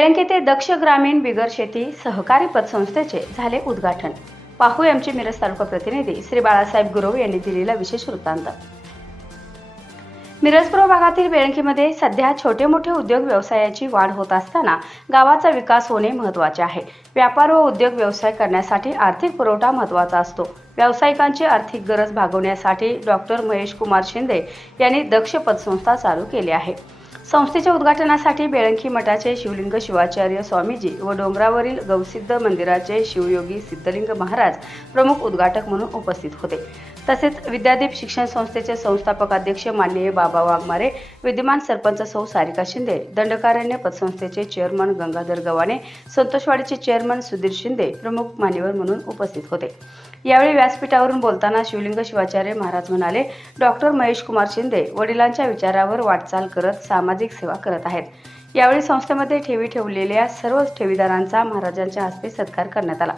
बेळंकी ते दक्ष ग्रामीण बिगर शेती सहकारी पतसंस्थेचे झाले उद्घाटन. पाहू आमचे मिरज तालुका प्रतिनिधी श्री बाळासाहेब गुरव यांनी दिलेला विशेष वृत्तांत. मिरजपुर भागातील बेळंकीमध्ये सध्या छोटे मोठे उद्योग व्यवसायाची वाढ होत असताना गावाचा विकास होणे महत्त्वाचे आहे. व्यापार व उद्योग व्यवसाय करण्यासाठी आर्थिक पुरवठा महत्त्वाचा असतो. व्यावसायिकांची आर्थिक गरज भागवण्यासाठी डॉक्टर महेश कुमार शिंदे यांनी दक्ष पतसंस्था चालू केली आहे. संस्थेच्या उद्घाटनासाठी बेळंकी मठाचे शिवलिंग शिवाचार्य स्वामीजी व डोंगरावरील गौसिद्ध मंदिराचे शिवयोगी सिद्धलिंग महाराज प्रमुख उद्घाटक म्हणून उपस्थित होते. तसेच विद्यादीप शिक्षण संस्थेचे संस्थापक अध्यक्ष माननीय बाबा वाघमारे विद्यमान सरपंच सौ सारिका शिंदे दंडकारण्य पतसंस्थेचे चेअरमन गंगाधर गव्हाणे संतोषवाडीचे चेअरमन सुधीर शिंदे प्रमुख मान्यवर म्हणून उपस्थित होते. यावेळी व्यासपीठावरून बोलताना शिवलिंग शिवाचार्य महाराज म्हणाले डॉक्टर महेश कुमार शिंदे वडिलांच्या विचारावर वाटचाल करत सामाजिक सेवा करत आहेत. यावेळी संस्थेमध्ये ठेवी ठेवलेल्या सर्व ठेवीदारांचा महाराजांच्या हस्ते सत्कार करण्यात आला.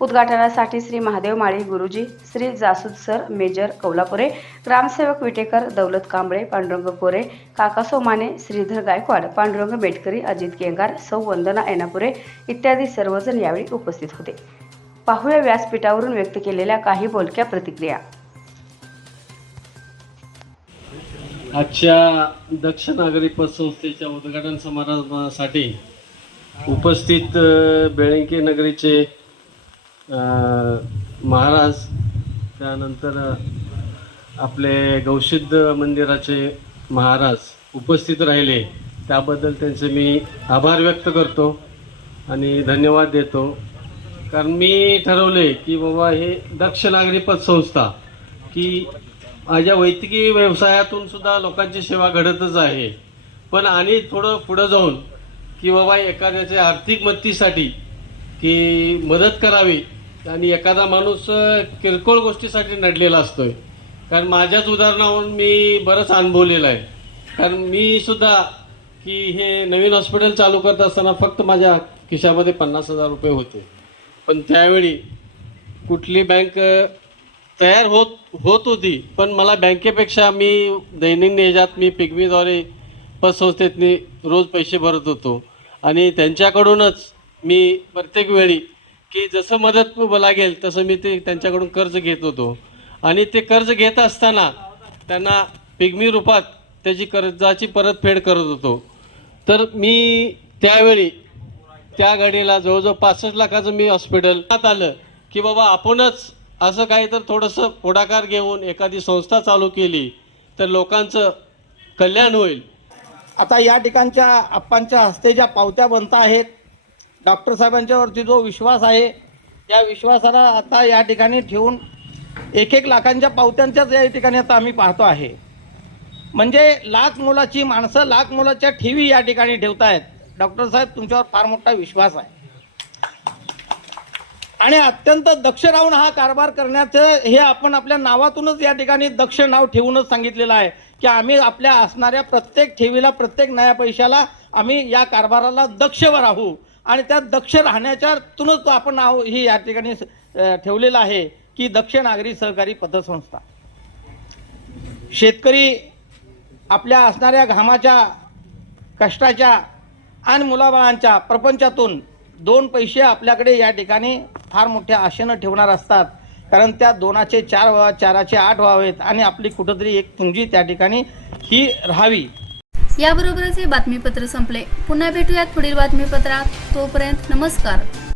उद्घाटनासाठी श्री महादेव माळी गुरुजी श्री जासूद सर मेजर कौलापुरे ग्रामसेवक विटेकर दौलत कांबळे पांडुरंग कोरे काका सोमाने श्रीधर गायकवाड पांडुरंग बेटकरी अजित गेंगार सौ वंदना एनापुरे इत्यादी सर्वजण यावेळी उपस्थित होते. पाहूया व्यासपीठावरून व्यक्त केलेल्या काही बोलक्या प्रतिक्रिया. आजच्या दक्ष नागरी पतसंस्थेच्या उद्घाटन समारंभासाठी उपस्थित बेळंके नगरीचे महाराज त्यानंतर आपले गौसिद्ध मंदिराचे महाराज उपस्थित राहिले. त्याबद्दल त्यांचे मी आभार व्यक्त करतो आणि धन्यवाद देतो. कारण मी ठरवले की बाबा हे दक्ष नागरी पतसंस्था की माझ्या वैद्यकीय व्यवसायातून सुद्धा लोकांची सेवा घडतच आहे. पण आणि थोडं पुढं जाऊन की बाबा एखाद्याच्या आर्थिक मदतीसाठी की मदत करावी आणि एखादा माणूस किरकोळ गोष्टीसाठी नडलेला असतोय. कारण माझ्याच उदाहरणावरून मी बरंच अनुभवलेलं आहे. कारण मी सुद्धा की हे नवीन हॉस्पिटल चालू करत असताना फक्त माझ्या खिशामध्ये पन्नास हजार रुपये होते. पण त्यावेळी कुठली बँक तयार होत होत होती. पण मला बँकेपेक्षा मी दैनंदिन याच्यात मी पिगमीद्वारे पतसंस्थेतनी रोज पैसे भरत होतो. आणि त्यांच्याकडूनच मी प्रत्येक वेळी की जसं मदत लागेल तसं मी ते त्यांच्याकडून कर्ज घेत होतो. आणि ते कर्ज घेत असताना त्यांना पिगमी रूपात त्याची कर्जाची परतफेड करत होतो. तर मी त्यावेळी त्या गाडीला जवळजवळ पासष्ट लाखाचं मी हॉस्पिटल आलं की बाबा आपणच असं काही तर थोडंसं पुढाकार घेऊन एखादी संस्था चालू केली तर लोकांचं कल्याण होईल. आता या ठिकाणच्या आप्पांच्या हस्ते ज्या पावत्या बनता आहेत डॉक्टर साहेबांच्यावरती जो विश्वास आहे त्या विश्वासाला आता या ठिकाणी ठेवून एक एक लाखांच्या पावत्यांच्याच या ठिकाणी आता आम्ही पाहतो आहे. म्हणजे लाख मोलाची माणसं लाख मोलाच्या ठेवी या ठिकाणी ठेवतायत. डॉक्टर साहेब तुमच्यावर फार मोठा विश्वास आहे. आणि अत्यंत दक्ष राहून हा कारभार करण्याचं हे आपण आपल्या नावातूनच या ठिकाणी दक्ष नाव ठेवूनच सांगितलेलं आहे की आम्ही आपल्या असणाऱ्या प्रत्येक ठेवीला प्रत्येक नया पैशाला आम्ही या कारभाराला दक्षवर राहू आणि त्या दक्ष राहण्याच्यातूनच आपण नाव ही या ठिकाणी ठेवलेलं आहे की दक्ष नागरी सहकारी पतसंस्था. शेतकरी आपल्या असणाऱ्या घामाच्या कष्टाच्या आणि मुलाबाळांच्या प्रपंचातून दोन पैसे आपल्याकडे या ठिकाणी फार मोठ्या आशेनं ठेवणार असतात. कारण त्या दोनाचे चार व्हावा चाराचे आठ व्हावेत आणि आपली कुठंतरी एक पुंजी त्या ठिकाणी ही राहावी. याबरोबरच हे बातमीपत्र संपले. पुन्हा भेटूयात पुढील बातमीपत्रात. तोपर्यंत नमस्कार.